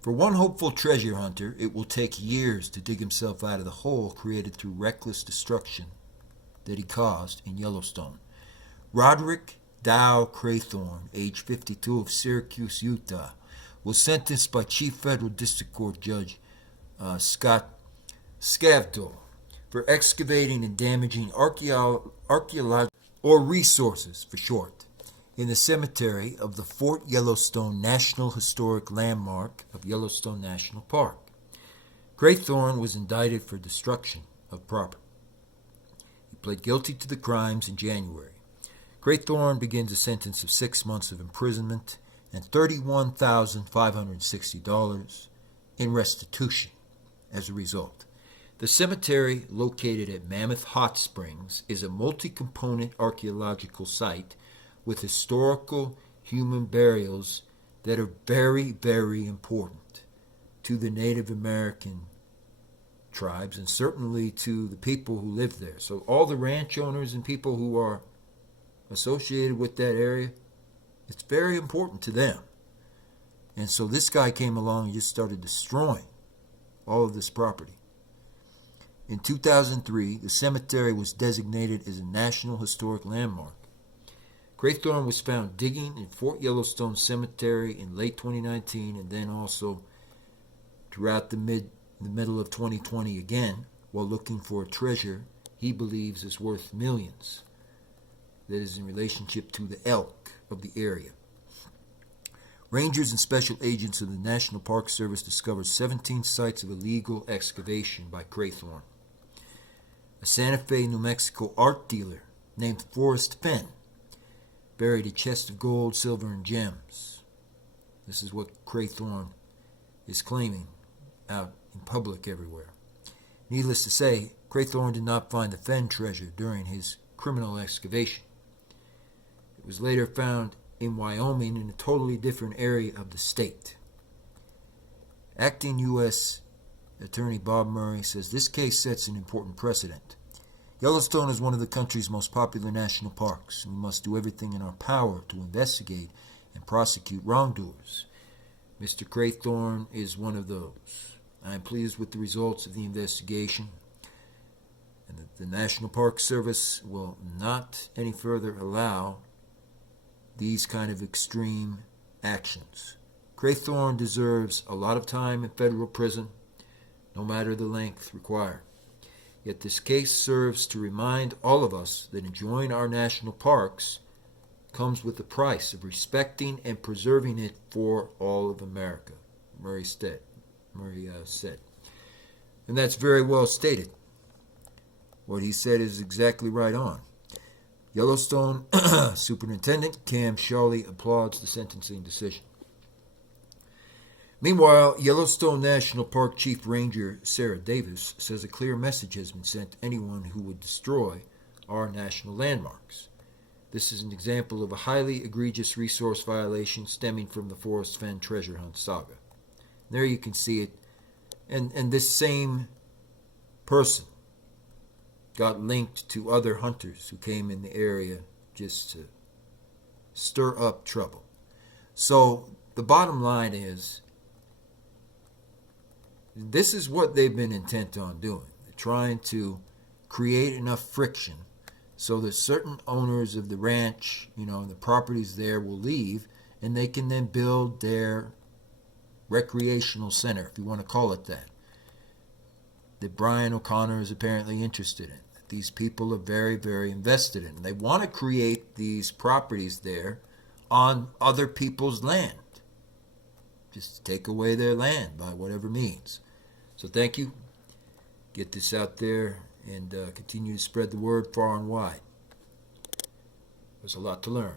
For one hopeful treasure hunter, it will take years to dig himself out of the hole created through reckless destruction that he caused in Yellowstone. Roderick Dow Craythorne, age 52, of Syracuse, Utah, was sentenced by Chief Federal District Court Judge Scott Scavdor for excavating and damaging archaeological or resources, for short, in the cemetery of the Fort Yellowstone National Historic Landmark of Yellowstone National Park. Craythorne was indicted for destruction of property. He pled guilty to the crimes in January. Craythorne begins a sentence of 6 months of imprisonment and $31,560 in restitution as a result. The cemetery, located at Mammoth Hot Springs, is a multi-component archaeological site with historical human burials that are very, very important to the Native American tribes and certainly to the people who live there. So all the ranch owners and people who are associated with that area, it's very important to them. And so this guy came along and just started destroying all of this property. In 2003, the cemetery was designated as a National Historic Landmark. Craythorne was found digging in Fort Yellowstone Cemetery in late 2019 and then also throughout the middle of 2020 again while looking for a treasure he believes is worth millions that is in relationship to the elk of the area. Rangers and special agents of the National Park Service discovered 17 sites of illegal excavation by Craythorne. A Santa Fe, New Mexico art dealer named Forrest Fenn buried a chest of gold, silver, and gems. This is what Craythorne is claiming out in public everywhere. Needless to say, Craythorne did not find the Fenn treasure during his criminal excavation. It was later found in Wyoming in a totally different area of the state. Acting U.S. Attorney Bob Murray says this case sets an important precedent. Yellowstone is one of the country's most popular national parks, and we must do everything in our power to investigate and prosecute wrongdoers. Mr. Craythorne is one of those. I am pleased with the results of the investigation, and that the National Park Service will not any further allow these kind of extreme actions. Craythorne deserves a lot of time in federal prison, no matter the length required. Yet this case serves to remind all of us that enjoying our national parks comes with the price of respecting and preserving it for all of America, Murray said. And that's very well stated. What he said is exactly right on. Yellowstone Superintendent Cam Shawley applauds the sentencing decision. Meanwhile, Yellowstone National Park Chief Ranger Sarah Davis says a clear message has been sent to anyone who would destroy our national landmarks. This is an example of a highly egregious resource violation stemming from the Forrest Fenn treasure hunt saga. There you can see it. And this same person got linked to other hunters who came in the area just to stir up trouble. So the bottom line is, this is what they've been intent on doing. They're trying to create enough friction so that certain owners of the ranch, and the properties there will leave, and they can then build their recreational center, if you want to call it that Brian O'Connor is apparently interested in. That these people are very, very invested in. They want to create these properties there on other people's land. just take away their land by whatever means. So thank you. Get this out there and continue to spread the word far and wide. There's a lot to learn.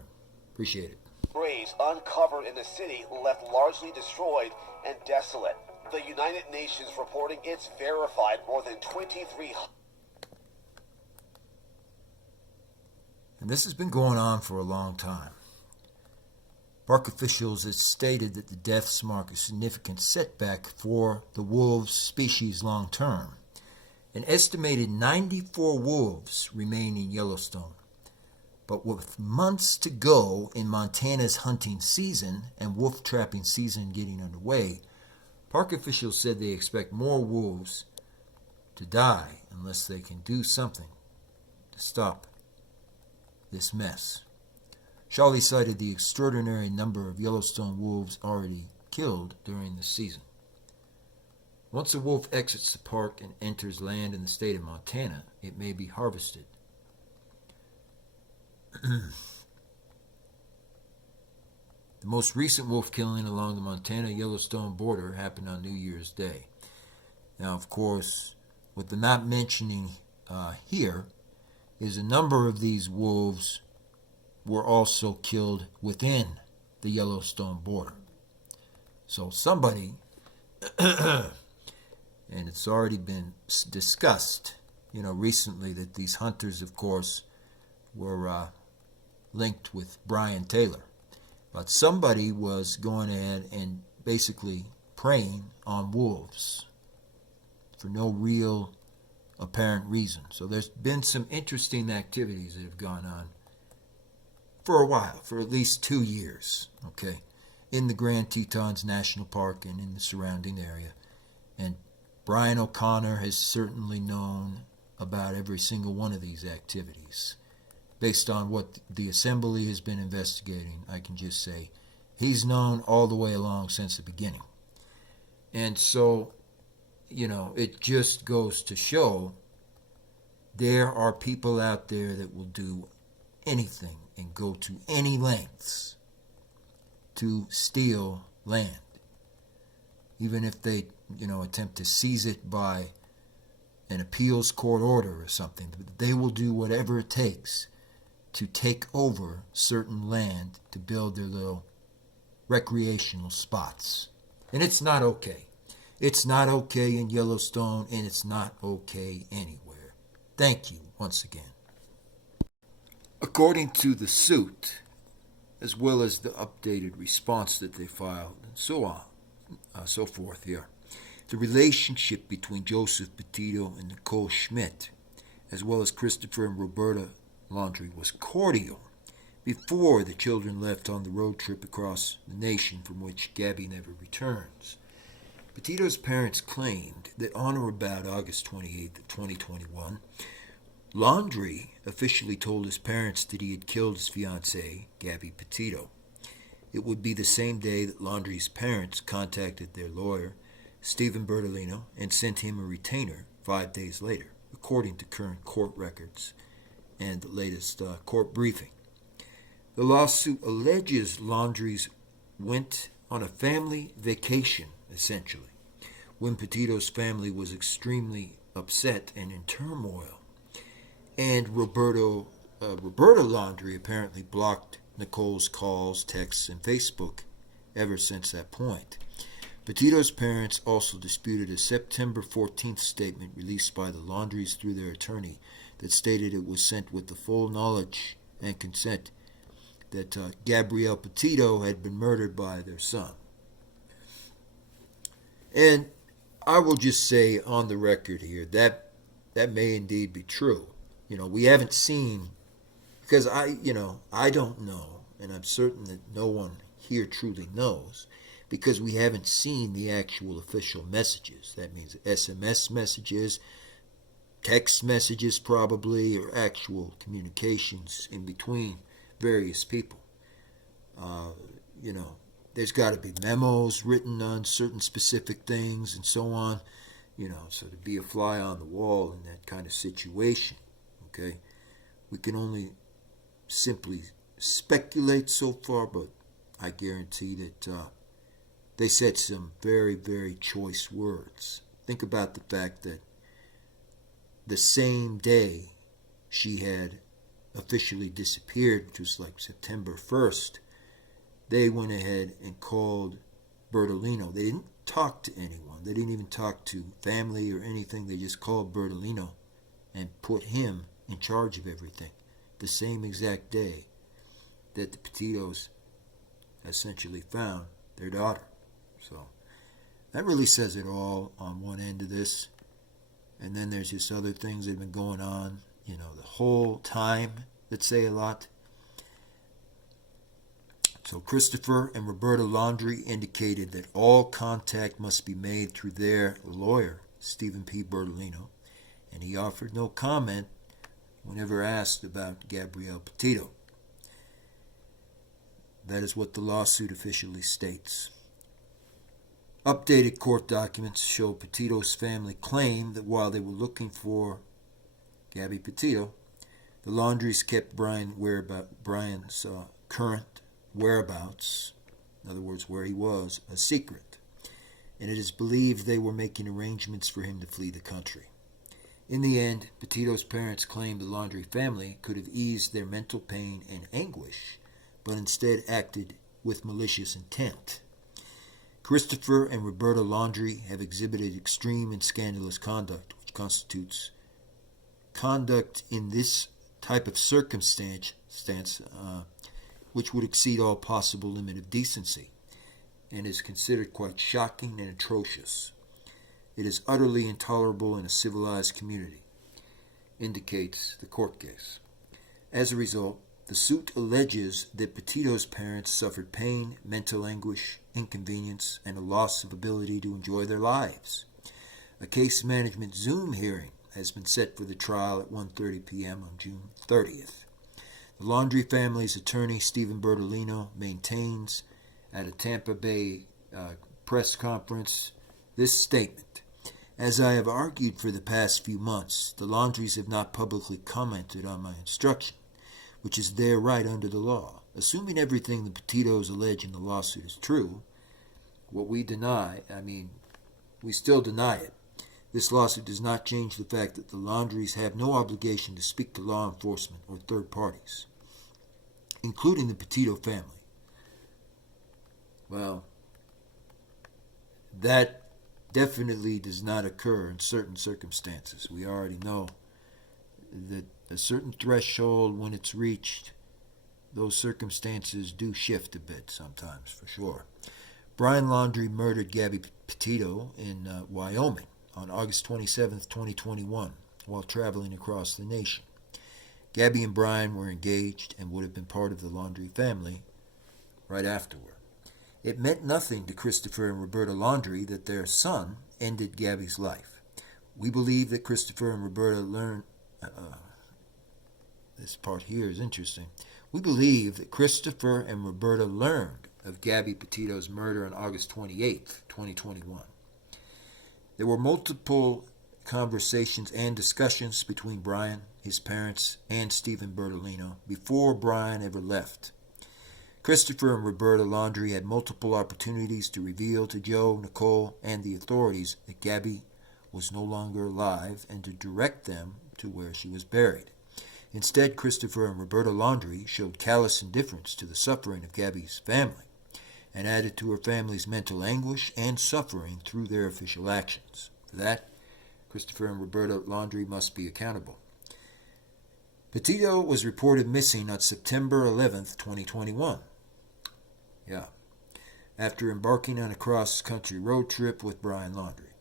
Appreciate it. Graves uncovered in the city left largely destroyed and desolate. The United Nations reporting it's verified more than 2,300. And this has been going on for a long time. Park officials have stated that the deaths mark a significant setback for the wolves species long term. An estimated 94 wolves remain in Yellowstone. But with months to go in Montana's hunting season and wolf trapping season getting underway, park officials said they expect more wolves to die unless they can do something to stop this mess. Shawley cited the extraordinary number of Yellowstone wolves already killed during the season. Once a wolf exits the park and enters land in the state of Montana, it may be harvested. The most recent wolf killing along the Montana-Yellowstone border happened on New Year's Day. Now, of course, what they're not mentioning here is a number of these wolves were also killed within the Yellowstone border. So somebody, and it's already been discussed, recently that these hunters, of course, were linked with Brian Taylor. But somebody was going ahead and basically preying on wolves for no real apparent reason. So there's been some interesting activities that have gone on for a while, for at least 2 years, okay, in the Grand Tetons National Park and in the surrounding area. And Brian O'Connor has certainly known about every single one of these activities. Based on what the Assembly has been investigating, I can just say he's known all the way along since the beginning. And so, it just goes to show there are people out there that will do anything and go to any lengths to steal land. Even if they, attempt to seize it by an appeals court order or something, they will do whatever it takes to take over certain land to build their little recreational spots. And it's not okay. It's not okay in Yellowstone, and it's not okay anywhere. Thank you once again. According to the suit, as well as the updated response that they filed, and so on, so forth here, the relationship between Joseph Petito and Nicole Schmidt, as well as Christopher and Roberta Laundrie, was cordial before the children left on the road trip across the nation from which Gabby never returns. Petito's parents claimed that on or about August 28th of 2021, Laundrie officially told his parents that he had killed his fiancée, Gabby Petito. It would be the same day that Laundrie's parents contacted their lawyer, Stephen Bertolino, and sent him a retainer 5 days later, according to current court records and the latest court briefing. The lawsuit alleges Laundrie's went on a family vacation, essentially, when Petito's family was extremely upset and in turmoil. And Roberta Laundrie apparently blocked Nicole's calls, texts, and Facebook ever since that point. Petito's parents also disputed a September 14th statement released by the Laundries through their attorney that stated it was sent with the full knowledge and consent that Gabrielle Petito had been murdered by their son. And I will just say on the record here that may indeed be true. We haven't seen, because I don't know, and I'm certain that no one here truly knows, because we haven't seen the actual official messages. That means SMS messages, text messages probably, or actual communications in between various people. There's got to be memos written on certain specific things and so on, so to be a fly on the wall in that kind of situation, okay? We can only simply speculate so far, but I guarantee that they said some very, very choice words. Think about the fact that the same day she had officially disappeared, which was like September 1st, they went ahead and called Bertolino. They didn't talk to anyone. They didn't even talk to family or anything. They just called Bertolino and put him in charge of everything. The same exact day that the Petitos essentially found their daughter. So that really says it all on one end of this. And then there's just other things that have been going on, the whole time that say a lot. So Christopher and Roberta Laundrie indicated that all contact must be made through their lawyer, Stephen P. Bertolino, and he offered no comment whenever asked about Gabrielle Petito. That is what the lawsuit officially states. Updated court documents show Petito's family claim that while they were looking for Gabby Petito, the Laundries kept Brian's current whereabouts, in other words, where he was, a secret, and it is believed they were making arrangements for him to flee the country. In the end, Petito's parents claimed the Laundrie family could have eased their mental pain and anguish, but instead acted with malicious intent. Christopher and Roberta Laundrie have exhibited extreme and scandalous conduct, which constitutes conduct in this type of circumstance which would exceed all possible limit of decency, and is considered quite shocking and atrocious. It is utterly intolerable in a civilized community, indicates the court case. As a result, the suit alleges that Petito's parents suffered pain, mental anguish, inconvenience, and a loss of ability to enjoy their lives. A case management Zoom hearing has been set for the trial at 1:30 p.m. on June 30th. The Laundrie family's attorney, Stephen Bertolino, maintains at a Tampa Bay press conference this statement. As I have argued for the past few months, the Laundries have not publicly commented on my instruction, which is their right under the law. Assuming everything the Petitos allege in the lawsuit is true, what we deny, we still deny it. This lawsuit does not change the fact that the Laundries have no obligation to speak to law enforcement or third parties, including the Petito family. Well, that definitely does not occur in certain circumstances. We already know that a certain threshold, when it's reached, those circumstances do shift a bit sometimes, for sure. Brian Laundrie murdered Gabby Petito in Wyoming on August 27, 2021, while traveling across the nation. Gabby and Brian were engaged and would have been part of the Laundrie family right afterward. It meant nothing to Christopher and Roberta Laundrie that their son ended Gabby's life. We believe that Christopher and Roberta learned... this part here is interesting. We believe that Christopher and Roberta learned of Gabby Petito's murder on August 28, 2021. There were multiple conversations and discussions between Brian, his parents, and Stephen Bertolino before Brian ever left. Christopher and Roberta Laundrie had multiple opportunities to reveal to Joe, Nicole, and the authorities that Gabby was no longer alive and to direct them to where she was buried. Instead, Christopher and Roberta Laundrie showed callous indifference to the suffering of Gabby's family and added to her family's mental anguish and suffering through their official actions. For that, Christopher and Roberta Laundrie must be accountable. Petito was reported missing on September 11, 2021. After embarking on a cross-country road trip with Brian Laundrie.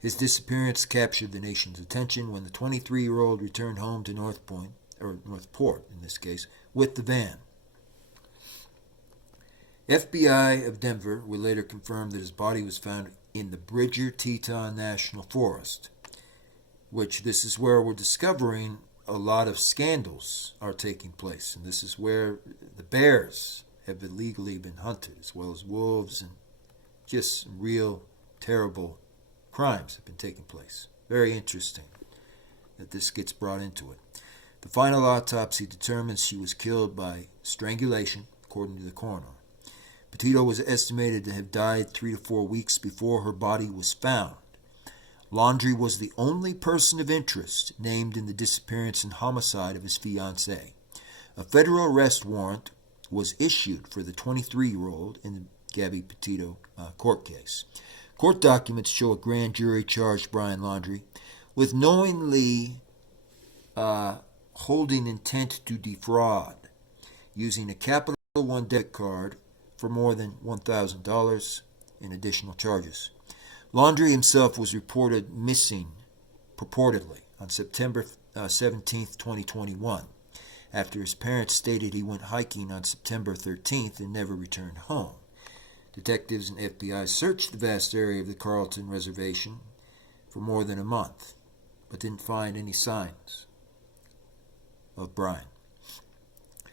His disappearance captured the nation's attention when the 23-year-old returned home to Northport in this case, with the van. FBI of Denver would later confirm that his body was found in the Bridger Teton National Forest, which this is where we're discovering a lot of scandals are taking place, and this is where the bears have illegally been hunted, as well as wolves, and just real terrible crimes have been taking place. Very interesting that this gets brought into it. The final autopsy determines she was killed by strangulation, according to the coroner. Petito was estimated to have died 3 to 4 weeks before her body was found. Laundrie was the only person of interest named in the disappearance and homicide of his fiancée. A federal arrest warrant was issued for the 23-year-old in the Gabby Petito court case. Court documents show a grand jury charged Brian Laundrie with knowingly holding intent to defraud using a Capital One debit card for more than $1,000 in additional charges. Laundrie himself was reported missing, purportedly, on September 17, 2021, after his parents stated he went hiking on September 13th and never returned home. Detectives and FBI searched the vast area of the Carlton Reservation for more than a month, but didn't find any signs of Brian.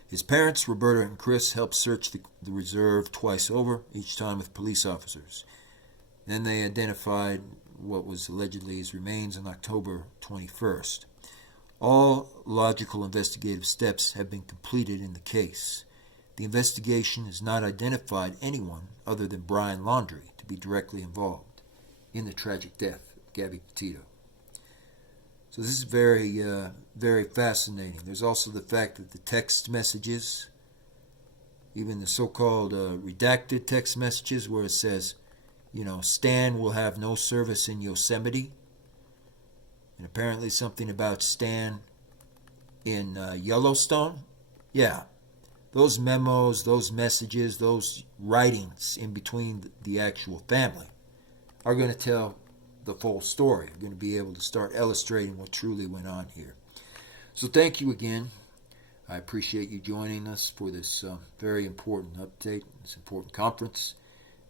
His parents, Roberta and Chris, helped search the reserve twice over, each time with police officers. Then they identified what was allegedly his remains on October 21st. All logical investigative steps have been completed in the case. The investigation has not identified anyone other than Brian Laundrie to be directly involved in the tragic death of Gabby Petito. So this is very, very fascinating. There's also the fact that the text messages, even the so-called redacted text messages where it says, Stan will have no service in Yosemite, and apparently something about Stan in Yellowstone. Yeah, those memos, those messages, those writings in between the actual family are going to tell the full story. We're going to be able to start illustrating what truly went on here. So thank you again. I appreciate you joining us for this very important update, this important conference.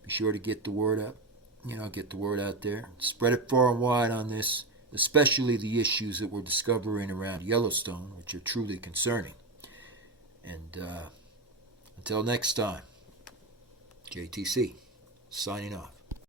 Be sure to get the word out, get the word out there. Spread it far and wide on this, especially the issues that we're discovering around Yellowstone, which are truly concerning. And until next time, JTC, signing off.